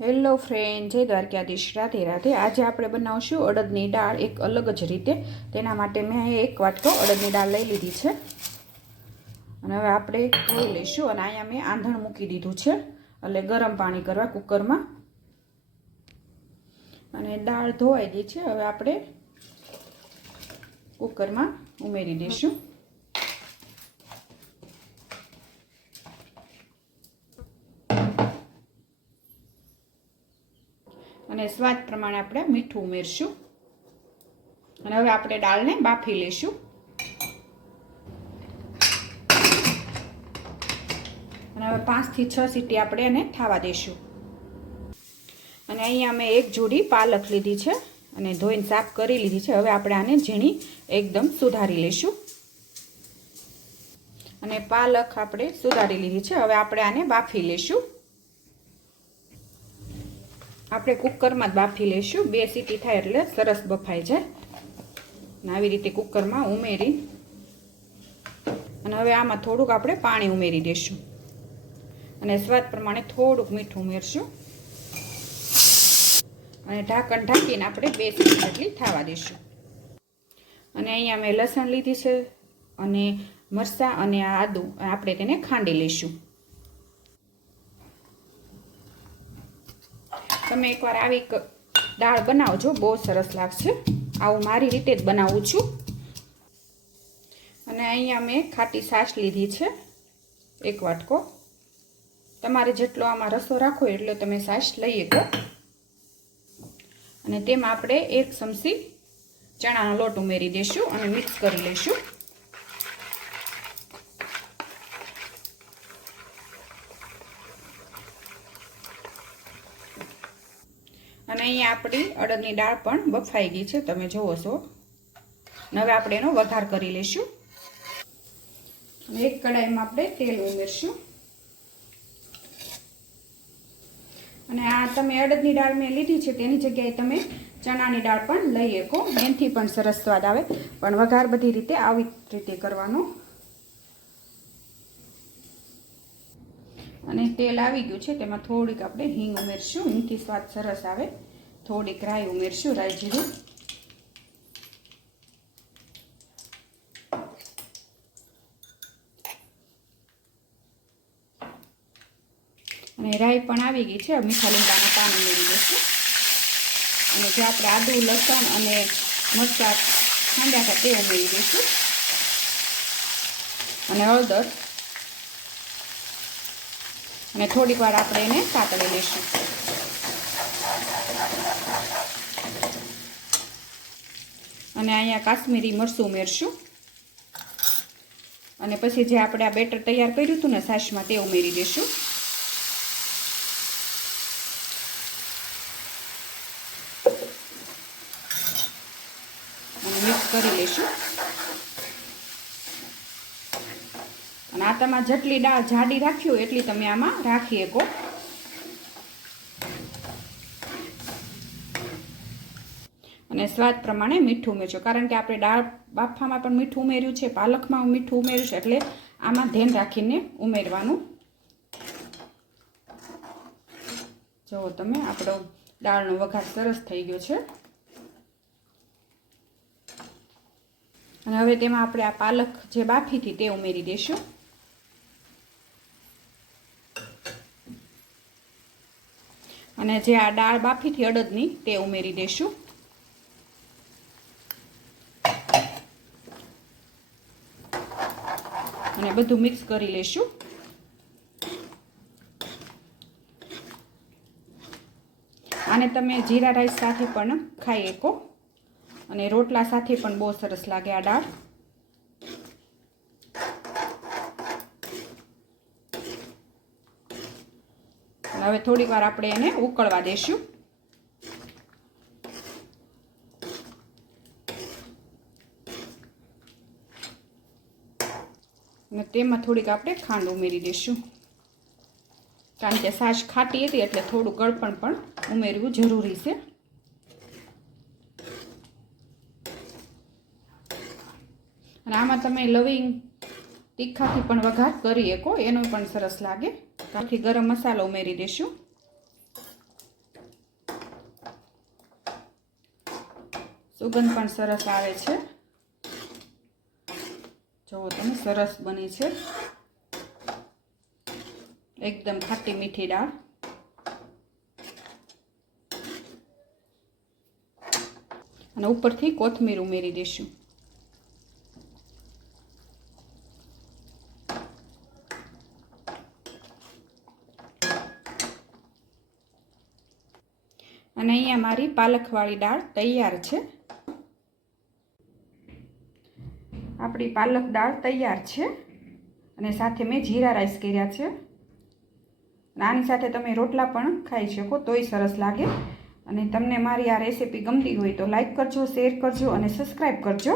Hello friend જય દ્વારકાધીશ. રાધે રાધે. આજે આપણે બનાવશું અડદની દાળ એક અલગ જ રીતે. તેના માટે મેં એક વાટકો અડદની દાળ લઈ લીધી છે. અને હવે આપણે ધોઈ લઈશું અને અહીંયા મેં આંધણ મૂકી દીધું છે. એટલે ગરમ પાણી કરવા કુકરમાં. અને દાળ ધોવાઈ ગઈ છે. હવે આપણે કુકરમાં ઉમેરી દઈશું. અને સ્વાદ પ્રમાણે આપણે મીઠું ઉમેરશું. અને હવે આપણે દાળને બાફી લઈશું. અને હવે પાંચથી છ સીટી આપણે એને થવા દઈશું. અને અહીંયા મેં એક જોડી પાલક લીધી છે અને ધોઈને સાફ કરી લીધી છે. હવે આપણે આને ઝીણી એકદમ સુધારી લઈશું. અને પાલક આપણે સુધારી લીધી છે. હવે આપણે આને બાફી લઈશું. આપણે કુકરમાં જ બાફી લઈશું બે સીટી થાય એટલે સરસ બફાઈ જાય. અને આવી રીતે કુકરમાં ઉમેરી. અને હવે આમાં થોડુંક આપણે પાણી ઉમેરી દઈશું અને સ્વાદ પ્રમાણે થોડુંક મીઠું ઉમેરશું. અને ઢાંકણ ઢાંકીને આપણે બે સીટી જેટલી થવા દઈશું અને અહીંયા મેં લસણ લીધી છે અને મરચાં અને આદું આપણે તેને ખાંડી લઈશું. તમે એકવાર આવી દાળ બનાવજો, બહુ સરસ લાગશે. આવું મારી રીતે જ બનાવું છું. અને અહીંયા મેં ખાટી છાશ લીધી છે, એક વાટકો. તમારે જેટલો આમાં રસો રાખો એટલો તમે છાશ લઈ શકો અને તેમાં આપણે એક ચમચી ચણાનો લોટ ઉમેરી દઈશું અને મિક્સ કરી લઈશું. અને અહીંયા આપણી અડદની દાળ પણ બફાઈ ગઈ છે. તમે જુઓ છો. હવે આપણે એનો વઘાર કરી લઈશું. એક કડાઈમાં આપણે તેલ ઉમેરશું. અને આ તમે અડદની દાળ મેં લીધી છે તેની જગ્યાએ તમે ચણાની દાળ પણ લઈ શકો. મેનથી પણ સરસ સ્વાદ આવે. પણ વઘાર બધી રીતે આવી રીતે કરવાનો. અને તેલ આવી ગયું છે. તેમાં થોડીક આપણે હિંગ ઉમેરશું. હિંગથી સ્વાદ સરસ આવે. થોડીક રાઈ ઉમેરશું રાઈ જીરું અને રાઈ પણ આવી ગઈ છે. મીઠા લીમડાના પાન ઉમેરી દઈશું. અને જે આપણે આદુ, લસણ અને મરચાં ખાંડ્યા હતા તે ઉમેરી દઈશું. અને હળદર. અને થોડીક વાર આપણે એને સાતળી લઈશું. અને અહીંયા કાશ્મીરી મરચું ઉમેરશું. અને પછી જે આપણે આ બેટર તૈયાર કર્યું હતું ને સાસમાં તે ઉમેરી દઈશું. અને મિક્સ કરી લઈશું. અને આ તમારે જેટલી દાળ જાડી રાખી હોય એટલી તમે આમાં રાખી શકો. અને સ્વાદ પ્રમાણે મીઠું ઉમેરજો. કારણ કે આપણે દાળ બાફામાં પણ મીઠું ઉમેર્યું છે, પાલકમાં મીઠું ઉમેર્યું છે, એટલે આમાં ધ્યાન રાખીને ઉમેરવાનું. જુઓ તમે, આપણો દાળનો વઘાર સરસ થઈ ગયો છે. અને હવે તેમાં આપણે આ પાલક જે બાફી હતી તે ઉમેરી દઈશું. અને જે આ દાળ બાફીથી અડદની, તે ઉમેરી દઈશું. અને બધું મિક્સ કરી લઈશું આને તમે જીરા રાઈસ સાથે પણ ખાઈ શકો. અને રોટલા સાથે પણ બહુ સરસ લાગે આ દાળ. હવે થોડીક વાર આપણે એને ઉકળવા દઈશું અને તેમાં થોડીક આપણે ખાંડ ઉમેરી દઈશું કારણ કે સાસ ખાટી હતી એટલે થોડું ગળપણ પણ ઉમેરવું જરૂરી છે. અને આમાં તમે લવિંગ તીખાથી પણ વઘાર કરી શકો, એનો પણ સરસ લાગે. કાંથી ગરમ મસાલો ઉમેરી દઈશું સુગંધ પણ સરસ આવે છે. જુઓ તમે, સરસ બની છે. એકદમ ખાટી મીઠી દાળ. અને ઉપરથી કોથમીર ઉમેરી દઈશું. અને અહીંયા મારી પાલકવાળી દાળ તૈયાર છે. આપણી પાલક દાળ તૈયાર છે અને સાથે મેં જીરા રાઈસ કર્યા છે. આની સાથે તમે રોટલા પણ ખાઈ શકો, તોય સરસ લાગે. અને તમને મારી આ રેસીપી ગમતી હોય તો લાઈક કરજો, શેર કરજો અને સબસ્ક્રાઈબ કરજો.